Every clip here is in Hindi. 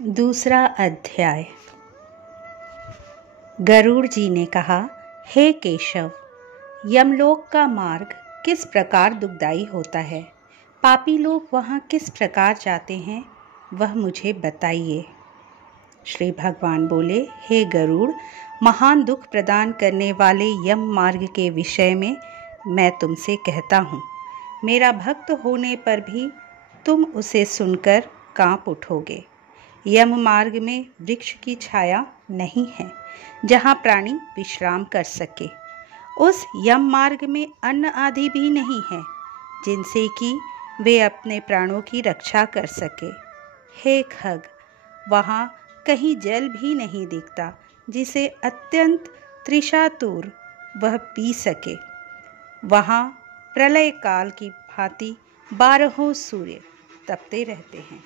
दूसरा अध्याय। गरुड़ जी ने कहा, हे केशव, यमलोक का मार्ग किस प्रकार दुखदाई होता है? पापी लोग वहाँ किस प्रकार जाते हैं, वह मुझे बताइए। श्री भगवान बोले, हे गरुड़, महान दुख प्रदान करने वाले यम मार्ग के विषय में मैं तुमसे कहता हूँ। मेरा भक्त होने पर भी तुम उसे सुनकर कांप उठोगे। यम मार्ग में वृक्ष की छाया नहीं है जहाँ प्राणी विश्राम कर सके। उस यम मार्ग में अन्न आदि भी नहीं है जिनसे कि वे अपने प्राणों की रक्षा कर सके। हे खग, वहाँ कहीं जल भी नहीं दिखता जिसे अत्यंत तृषातुर वह पी सके। वहाँ प्रलय काल की भांति 12 सूर्य तपते रहते हैं।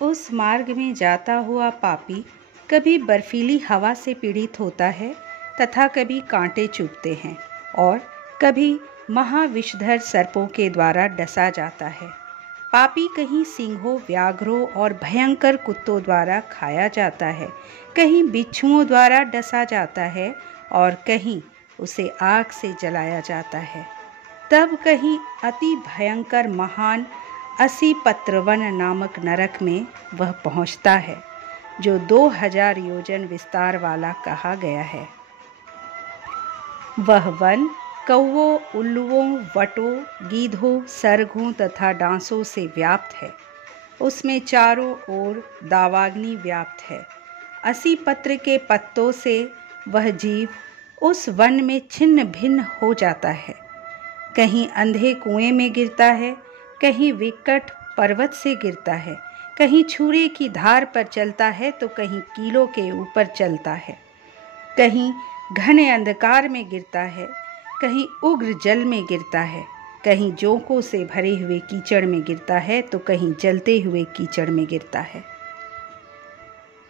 उस मार्ग में जाता हुआ पापी कभी बर्फीली हवा से पीड़ित होता है तथा कभी कांटे चुभते हैं और कभी महाविषधर सर्पों के द्वारा डसा जाता है। पापी कहीं सिंहों, व्याघ्रों और भयंकर कुत्तों द्वारा खाया जाता है, कहीं बिच्छुओं द्वारा डसा जाता है और कहीं उसे आग से जलाया जाता है। तब कहीं अति भयंकर महान असीपत्रवन नामक नरक में वह पहुंचता है, जो 2000 योजन विस्तार वाला कहा गया है। वह वन कौवों, उल्लुओं, वटों, गीधों, सरघों तथा डांसों से व्याप्त है। उसमें चारों ओर दावाग्नि व्याप्त है। असीपत्र के पत्तों से वह जीव उस वन में छिन्न भिन्न हो जाता है। कहीं अंधे कुएं में गिरता है, कहीं विकट पर्वत से गिरता है, कहीं छुरे की धार पर चलता है तो कहीं कीलों के ऊपर चलता है, कहीं घने अंधकार में गिरता है, कहीं उग्र जल में गिरता है, कहीं जोंकों से भरे हुए कीचड़ में गिरता है तो कहीं जलते हुए कीचड़ में गिरता है।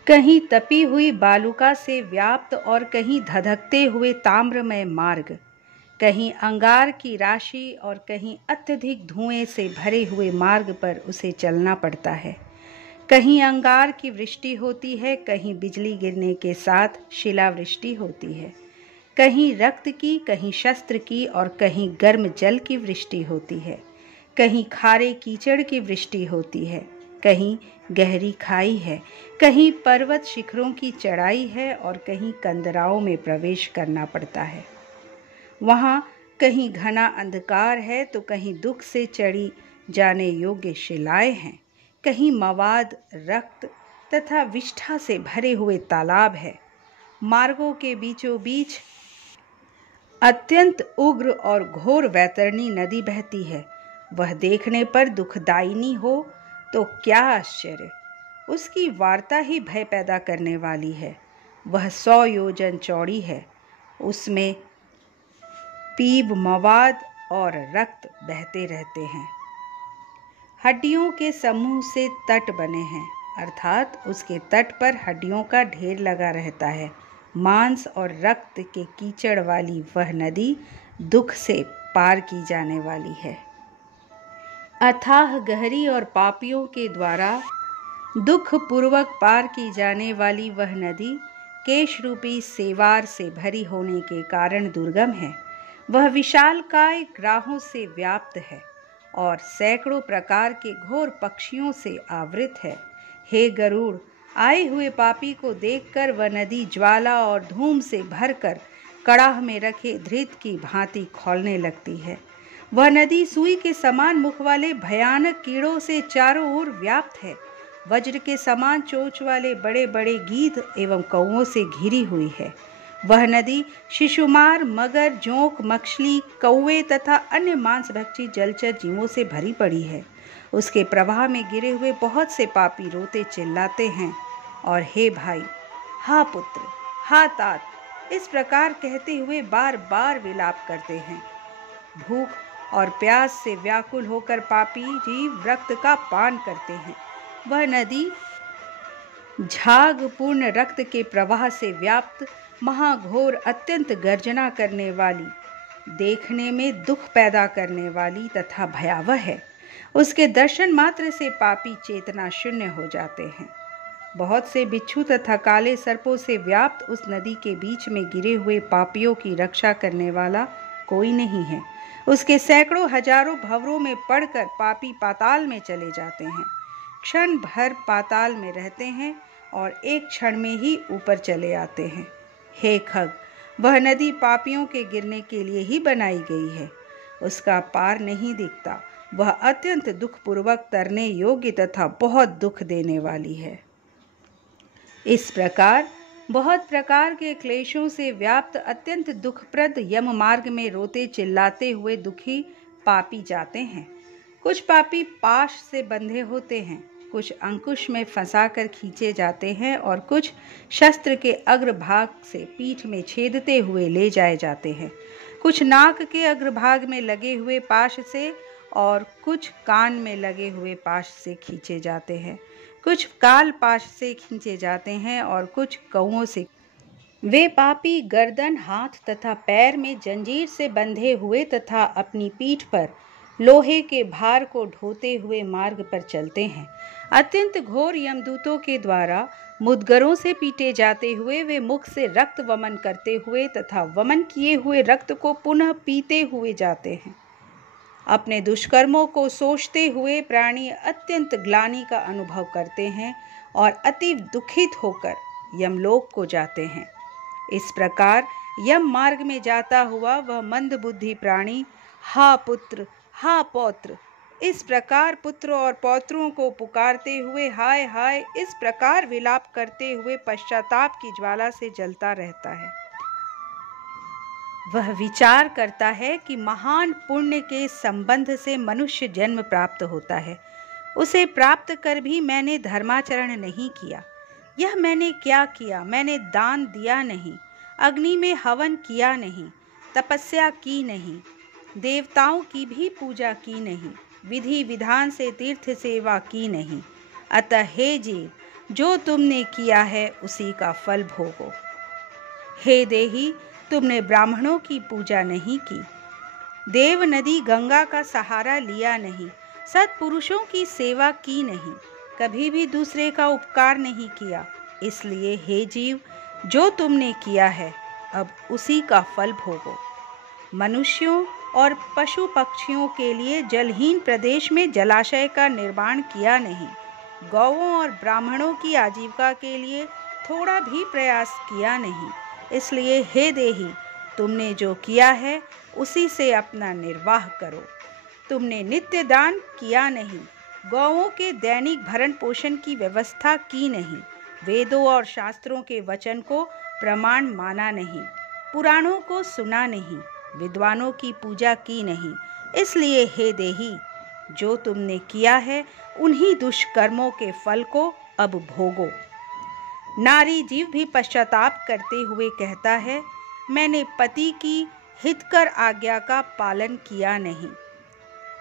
कहीं तपी हुई बालुका से व्याप्त और कहीं धधकते हुए ताम्रमय मार्ग, कहीं अंगार की राशि और कहीं अत्यधिक धुएं से भरे हुए मार्ग पर उसे चलना पड़ता है। कहीं अंगार की वृष्टि होती है, कहीं बिजली गिरने के साथ शिलावृष्टि होती है, कहीं रक्त की, कहीं शस्त्र की और कहीं गर्म जल की वृष्टि होती है, कहीं खारे कीचड़ की वृष्टि होती है, कहीं गहरी खाई है, कहीं पर्वत शिखरों की चढ़ाई है और कहीं कंदराओं में प्रवेश करना पड़ता है। वहाँ कहीं घना अंधकार है तो कहीं दुख से चढ़ी जाने योग्य शिलाएं हैं, कहीं मवाद, रक्त तथा विष्ठा से भरे हुए तालाब है। मार्गों के बीचों बीच अत्यंत उग्र और घोर वैतरणी नदी बहती है। वह देखने पर दुखदायिनी हो तो क्या आश्चर्य, उसकी वार्ता ही भय पैदा करने वाली है। वह 100 योजन चौड़ी है। उसमें पीप, मवाद और रक्त बहते रहते हैं। हड्डियों के समूह से तट बने हैं, अर्थात उसके तट पर हड्डियों का ढेर लगा रहता है। मांस और रक्त के कीचड़ वाली वह नदी दुख से पार की जाने वाली है। अथाह गहरी और पापियों के द्वारा दुख पूर्वक पार की जाने वाली वह नदी केश रूपी सेवार से भरी होने के कारण दुर्गम है। वह विशालकाय ग्राहों से व्याप्त है और सैकड़ों प्रकार के घोर पक्षियों से आवृत है। हे गरुड़, आए हुए पापी को देखकर वह नदी ज्वाला और धूम से भरकर कड़ाह में रखे धृत की भांति खौलने लगती है। वह नदी सुई के समान मुख वाले भयानक कीड़ों से चारों ओर व्याप्त है। वज्र के समान चोंच वाले बड़े बड़े गीध एवं कौओं से घिरी हुई है। वह नदी शिशुमार, मगर, जोंक, मछली, कौवे तथा अन्य मांसभक्षी जलचर जीवों से भरी पड़ी है। उसके प्रवाह में गिरे हुए बहुत से पापी रोते चिल्लाते हैं और हे भाई, हा पुत्र, हा तात, इस प्रकार कहते हुए बार बार विलाप करते हैं। भूख और प्यास से व्याकुल होकर पापी जीव रक्त का पान करते हैं। वह नदी झागपूर्ण रक्त के प्रवाह से व्याप्त महाघोर अत्यंत गर्जना करने वाली, देखने में दुख पैदा करने वाली तथा भयावह है। उसके दर्शन मात्र से पापी चेतना शून्य हो जाते हैं। बहुत से बिच्छू तथा काले सर्पों से व्याप्त उस नदी के बीच में गिरे हुए पापियों की रक्षा करने वाला कोई नहीं है। उसके सैकड़ों हजारों भंवरों में पड़कर पापी पाताल में चले जाते हैं, क्षण भर पाताल में रहते हैं और एक क्षण में ही ऊपर चले आते हैं। हे खग, वह नदी पापियों के गिरने के लिए ही बनाई गई है। उसका पार नहीं दिखता। वह अत्यंत दुखपूर्वक तरने योग्य तथा बहुत दुख देने वाली है। इस प्रकार बहुत प्रकार के क्लेशों से व्याप्त अत्यंत दुखप्रद यम मार्ग में रोते चिल्लाते हुए दुखी पापी जाते हैं। कुछ पापी पाश से बंधे होते हैं, कुछ अंकुश में फंसाकर खींचे जाते हैं और कुछ शस्त्र के अग्रभाग से पीठ में छेदते हुए ले जाए जाते हैं। कुछ नाक के अग्रभाग में लगे हुए पाश से और कुछ कान में लगे हुए पाश से खींचे जाते हैं। कुछ काल पाश से खींचे जाते हैं और कुछ कौओं से। वे पापी गर्दन, हाथ तथा पैर में जंजीर से बंधे हुए तथा अपनी पीठ पर लोहे के भार को ढोते हुए मार्ग पर चलते हैं। अत्यंत घोर यमदूतों के द्वारा मुद्गरों से पीटे जाते हुए वे मुख से रक्त वमन करते हुए तथा वमन किए हुए रक्त को पुनः पीते हुए जाते हैं। अपने दुष्कर्मों को सोचते हुए प्राणी अत्यंत ग्लानि का अनुभव करते हैं और अति दुखित होकर यमलोक को जाते हैं। इस प्रकार यम मार्ग में जाता हुआ वह मंदबुद्धि प्राणी हा पुत्र, हा पौत्र, इस प्रकार पुत्र और पौत्रों को पुकारते हुए हाय हाय इस प्रकार विलाप करते हुए पश्चाताप की ज्वाला से जलता रहता है। वह विचार करता है कि महान पुण्य के संबंध से मनुष्य जन्म प्राप्त होता है। उसे प्राप्त कर भी मैंने धर्माचरण नहीं किया। यह मैंने क्या किया? मैंने दान दिया नहीं, अग्नि में हवन किया नहीं, तपस्या की नहीं, देवताओं की भी पूजा की नहीं, विधि विधान से तीर्थ सेवा की नहीं। अतः हे जीव, जो तुमने किया है उसी का फल भोगो। हे देही, तुमने ब्राह्मणों की पूजा नहीं की, देव नदी गंगा का सहारा लिया नहीं, सत्पुरुषों की सेवा की नहीं, कभी भी दूसरे का उपकार नहीं किया। इसलिए हे जीव, जो तुमने किया है अब उसी का फल भोगो। मनुष्यों और पशु पक्षियों के लिए जलहीन प्रदेश में जलाशय का निर्माण किया नहीं, गौओं और ब्राह्मणों की आजीविका के लिए थोड़ा भी प्रयास किया नहीं। इसलिए हे देही, तुमने जो किया है उसी से अपना निर्वाह करो। तुमने नित्य दान किया नहीं, गौओं के दैनिक भरण पोषण की व्यवस्था की नहीं, वेदों और शास्त्रों के वचन को प्रमाण माना नहीं, पुराणों को सुना नहीं, विद्वानों की पूजा की नहीं। इसलिए हे देही, जो तुमने किया है उन्हीं दुष्कर्मों के फल को अब भोगो। नारी जीव भी पश्चाताप करते हुए कहता है, मैंने पति की हितकर आज्ञा का पालन किया नहीं,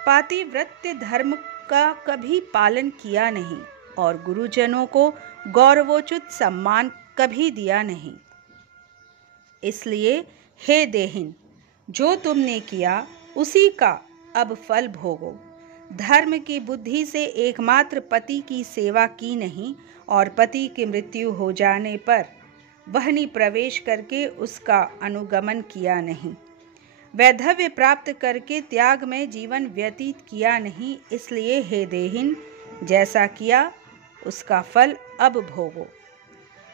पातिव्रत्य धर्म का कभी पालन किया नहीं और गुरुजनों को गौरवोचित सम्मान कभी दिया नहीं। इसलिए हे देहिन, जो तुमने किया उसी का अब फल भोगो। धर्म की बुद्धि से एकमात्र पति की सेवा की नहीं और पति की मृत्यु हो जाने पर वहनी प्रवेश करके उसका अनुगमन किया नहीं, वैधव्य प्राप्त करके त्याग में जीवन व्यतीत किया नहीं। इसलिए हे देहिन, जैसा किया उसका फल अब भोगो।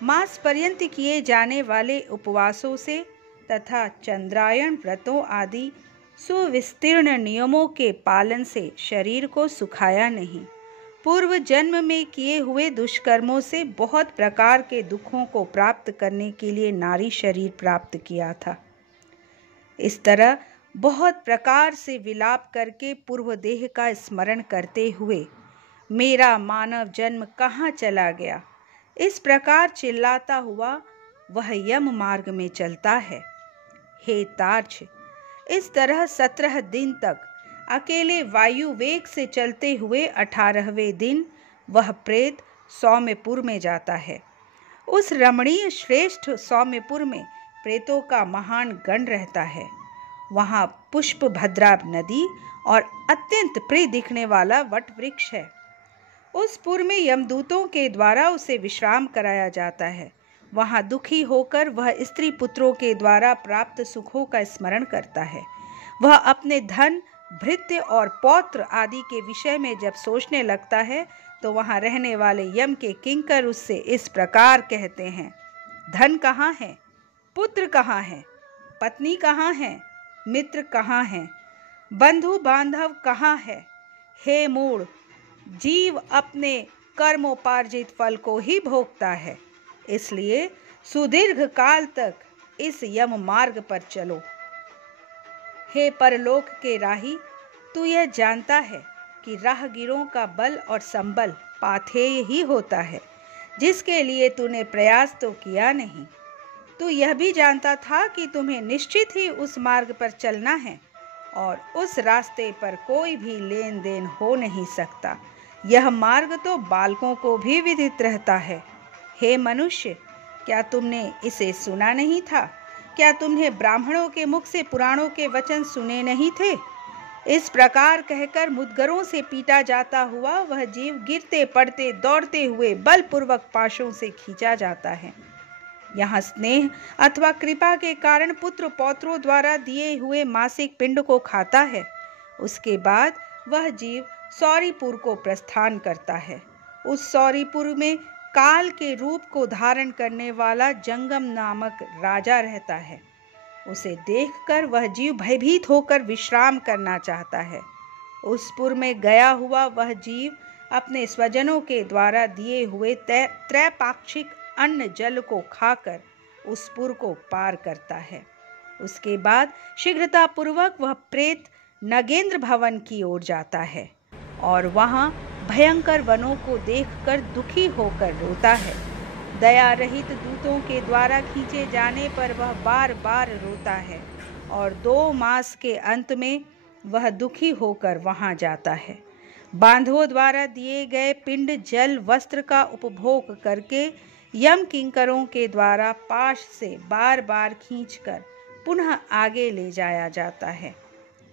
मास पर्यंत किए जाने वाले उपवासों से तथा चंद्रायण व्रतों आदि सुविस्तीर्ण नियमों के पालन से शरीर को सुखाया नहीं। पूर्व जन्म में किए हुए दुष्कर्मों से बहुत प्रकार के दुखों को प्राप्त करने के लिए नारी शरीर प्राप्त किया था। इस तरह बहुत प्रकार से विलाप करके पूर्व देह का स्मरण करते हुए मेरा मानव जन्म कहाँ चला गया, इस प्रकार चिल्लाता हुआ वह यम मार्ग में चलता है। हे तार्क्ष, इस तरह 17 दिन तक अकेले वायु वेग से चलते हुए 18वें दिन वह प्रेत सौम्यपुर में जाता है। उस रमणीय श्रेष्ठ सौम्यपुर में प्रेतों का महान गण रहता है। वहाँ पुष्पभद्रा नदी और अत्यंत प्रिय दिखने वाला वट वृक्ष है। उस पुर में यमदूतों के द्वारा उसे विश्राम कराया जाता है। वहाँ दुखी होकर वह स्त्री पुत्रों के द्वारा प्राप्त सुखों का स्मरण करता है। वह अपने धन, भृत्य और पौत्र आदि के विषय में जब सोचने लगता है तो वहाँ रहने वाले यम के किंकर उससे इस प्रकार कहते हैं, धन कहाँ है, पुत्र कहाँ है, पत्नी कहाँ है, मित्र कहाँ है, बंधु बांधव कहाँ है। हे मूढ़, जीव अपने कर्मोपार्जित फल को ही भोगता है, इसलिए सुदीर्घ काल तक इस यम मार्ग पर चलो। हे परलोक के राही, तू यह जानता है कि राहगीरों का बल और संबल पाथेय ही होता है, जिसके लिए तूने प्रयास तो किया नहीं। तू यह भी जानता था कि तुम्हें निश्चित ही उस मार्ग पर चलना है और उस रास्ते पर कोई भी लेन देन हो नहीं सकता। यह मार्ग तो बालकों को भी विदित रहता है। हे मनुष्य, क्या तुमने इसे सुना नहीं था? क्या तुमने ब्राह्मणों के मुख से पुराणों के वचन सुने नहीं थे? इस प्रकार कहकर मुद्गरों से पीटा जाता हुआ वह जीव गिरते पड़ते दौड़ते हुए बलपूर्वक पाशों से खींचा जाता है। यहाँ स्नेह अथवा कृपा के कारण पुत्र पौत्रों द्वारा दिए हुए मासिक पिंड को खाता है। उसके बाद वह जीव सौरीपुर को प्रस्थान करता है। उस सौरीपुर में काल के रूप को धारण करने वाला जंगम नामक राजा रहता है। उसे देखकर वह जीव भयभीत होकर विश्राम करना चाहता है। उस पुर में गया हुआ वह जीव अपने स्वजनों के द्वारा दिए हुए त्रैपाक्षिक अन्न जल को खाकर उस पुर को पार करता है। उसके बाद शीघ्रतापूर्वक वह प्रेत नगेंद्र भवन की ओर जाता है और वहाँ भयंकर वनों को देखकर दुखी होकर रोता है। दया रहित दूतों के द्वारा खींचे जाने पर वह बार बार रोता है और 2 मास के अंत में वह दुखी होकर वहाँ जाता है। बांधवों द्वारा दिए गए पिंड, जल, वस्त्र का उपभोग करके यम किंकरों के द्वारा पाश से बार बार खींचकर पुनः आगे ले जाया जाता है।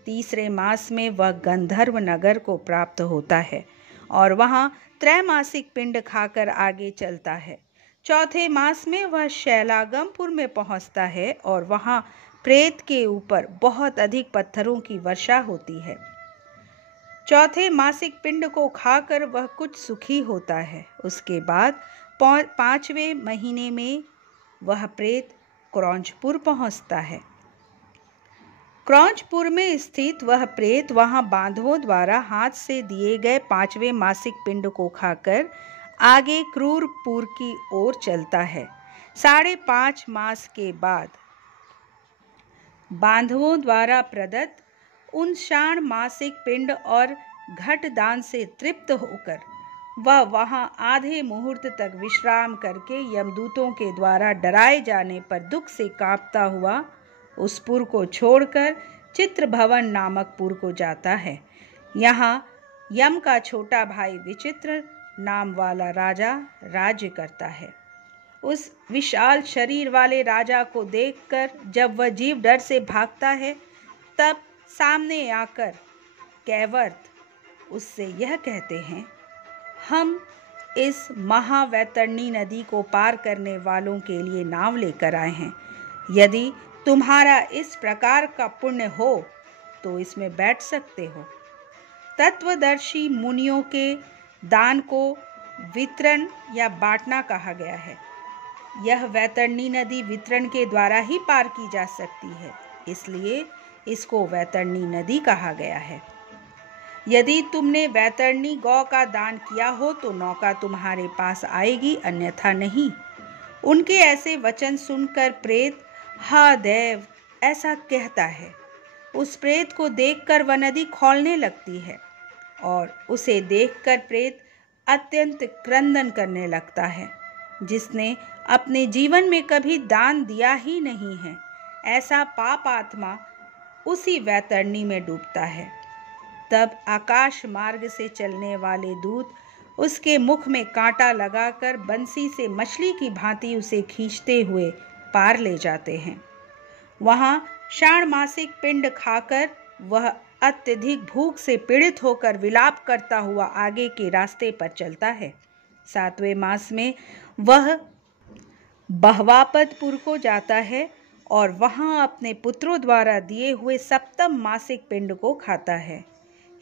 3 मास में वह गंधर्व नगर को प्राप्त होता है और वहाँ त्रैमासिक पिंड खाकर आगे चलता है। 4 मास में वह शैलागमपुर में पहुँचता है और वहाँ प्रेत के ऊपर बहुत अधिक पत्थरों की वर्षा होती है। 4 मासिक पिंड को खाकर वह कुछ सुखी होता है। उसके बाद 5वें महीने में वह प्रेत क्रौंचपुर पहुँचता है। क्रौंचपुर में स्थित वह प्रेत वहाँ बांधवों द्वारा हाथ से दिए गए 5वें मासिक पिंड को खाकर आगे क्रूरपुर की ओर चलता है। 5.5 मास के बाद बांधवों द्वारा प्रदत्त उन 6 मासिक पिंड और घट दान से तृप्त होकर वह वहाँ आधे मुहूर्त तक विश्राम करके यमदूतों के द्वारा डराए जाने पर दुख से कांपता हुआ उस पुर को छोड़कर चित्रभवन नामक पुर को जाता है। यहाँ यम का छोटा भाई विचित्र नाम वाला राजा राज्य करता है। उस विशाल शरीर वाले राजा को देखकर जब वह जीव डर से भागता है, तब सामने आकर कैवर्त उससे यह कहते हैं, हम इस महावैतरणी नदी को पार करने वालों के लिए नाव लेकर आए हैं। यदि तुम्हारा इस प्रकार का पुण्य हो तो इसमें बैठ सकते हो। तत्वदर्शी मुनियों के दान को वितरण या बांटना कहा गया है। यह वैतरणी नदी वितरण के द्वारा ही पार की जा सकती है, इसलिए इसको वैतरणी नदी कहा गया है। यदि तुमने वैतरणी गौ का दान किया हो तो नौका तुम्हारे पास आएगी, अन्यथा नहीं। उनके ऐसे वचन सुनकर प्रेत हा देव ऐसा कहता है। उस प्रेत को देखकर वह नदी खौलने लगती है और उसे देखकर प्रेत अत्यंत क्रंदन करने लगता है। जिसने अपने जीवन में कभी दान दिया ही नहीं है, ऐसा पाप आत्मा उसी वैतरणी में डूबता है। तब आकाश मार्ग से चलने वाले दूत उसके मुख में कांटा लगाकर बंसी से मछली की भांति उसे खींचते हुए पार ले जाते हैं। वहाँ षाण्मासिक पिंड खाकर वह अत्यधिक भूख से पीड़ित होकर विलाप करता हुआ आगे के रास्ते पर चलता है। 7वें मास में वह बहवापदपुर को जाता है और वहां अपने पुत्रों द्वारा दिए हुए 7वें मासिक पिंड को खाता है।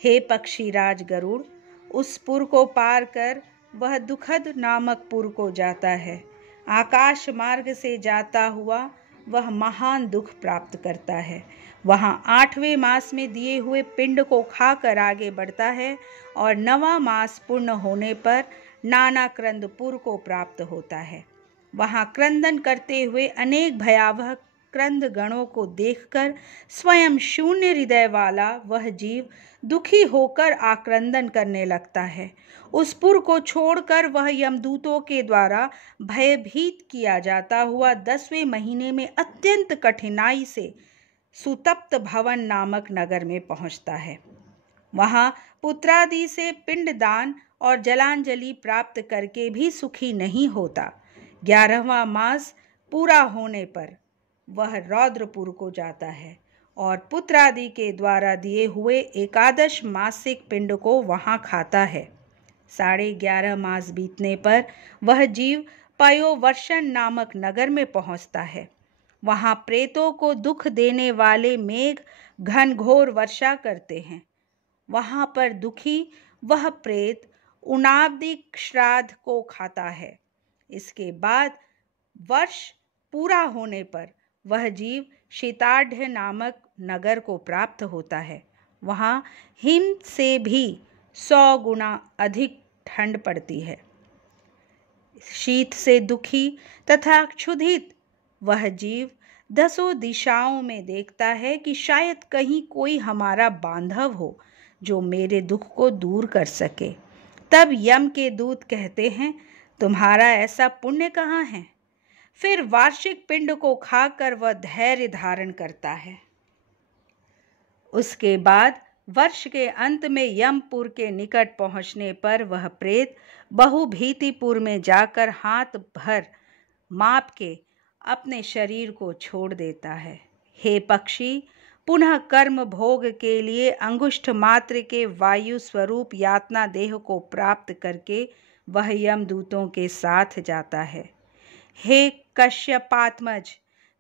हे पक्षीराज गरुड़, उस पुर को पार कर वह दुखद नामक पुर को जाता है। आकाश मार्ग से जाता हुआ वह महान दुख प्राप्त करता है। वहां 8वें मास में दिए हुए पिंड को खाकर आगे बढ़ता है और 9वां मास पूर्ण होने पर नाना क्रंदपुर को प्राप्त होता है। वहां क्रंदन करते हुए अनेक भयावह क्रंद गणों को देखकर स्वयं शून्य हृदय वाला वह जीव दुखी होकर आक्रंदन करने लगता है। उस पुर को छोड़कर वह यमदूतों के द्वारा भयभीत किया जाता हुआ 10वें महीने में अत्यंत कठिनाई से सुतप्त भवन नामक नगर में पहुंचता है। वहां पुत्रादि से पिंडदान और जलांजलि प्राप्त करके भी सुखी नहीं होता। 11वां मास पूरा होने पर वह रौद्रपुर को जाता है और पुत्रादि के द्वारा दिए हुए 11 मासिक पिंड को वहां खाता है। 11.5 मास बीतने पर वह जीव पयोवर्षण नामक नगर में पहुंचता है। वहां प्रेतों को दुख देने वाले मेघ घनघोर वर्षा करते हैं। वहां पर दुखी वह प्रेत उनाब्दिक श्राद्ध को खाता है। इसके बाद वर्ष पूरा होने पर वह जीव शीताढ़ नामक नगर को प्राप्त होता है। वहां हिम से भी 100 गुना अधिक ठंड पड़ती है। शीत से दुखी तथा क्षुधित वह जीव 10 दिशाओं में देखता है कि शायद कहीं कोई हमारा बांधव हो जो मेरे दुख को दूर कर सके। तब यम के दूत कहते हैं, तुम्हारा ऐसा पुण्य कहाँ है? फिर वार्षिक पिंड को खाकर वह धैर्य धारण करता है। उसके बाद वर्ष के अंत में यमपुर के निकट पहुंचने पर वह प्रेत बहुभीतिपुर में जाकर हाथ भर माप के अपने शरीर को छोड़ देता है। हे पक्षी, पुनः कर्म भोग के लिए अंगुष्ठ मात्र के वायु स्वरूप यातना देह को प्राप्त करके वह यमदूतों के साथ जाता है। हे कश्यपात्मज,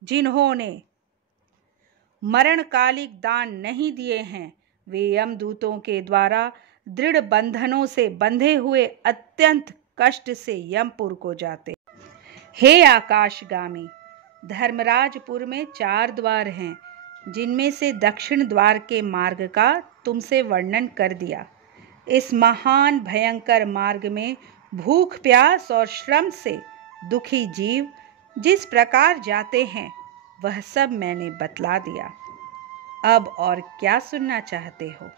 जिन्होंने मरणकालिक दान नहीं दिए हैं, वे यमदूतों के द्वारा दृढ़ बंधनों से बंधे हुए अत्यंत कष्ट से यमपुर को जाते। हे आकाशगामी, धर्मराजपुर में 4 द्वार हैं, जिनमें से दक्षिण द्वार के मार्ग का तुमसे वर्णन कर दिया। इस महान भयंकर मार्ग में भूख प्यास और श्रम से दुखी जीव जिस प्रकार जाते हैं वह सब मैंने बतला दिया। अब और क्या सुनना चाहते हो?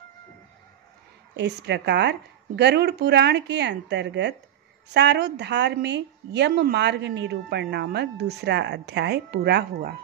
इस प्रकार गरुड़ पुराण के अंतर्गत सारोद्धार में यम मार्ग निरूपण नामक दूसरा अध्याय पूरा हुआ।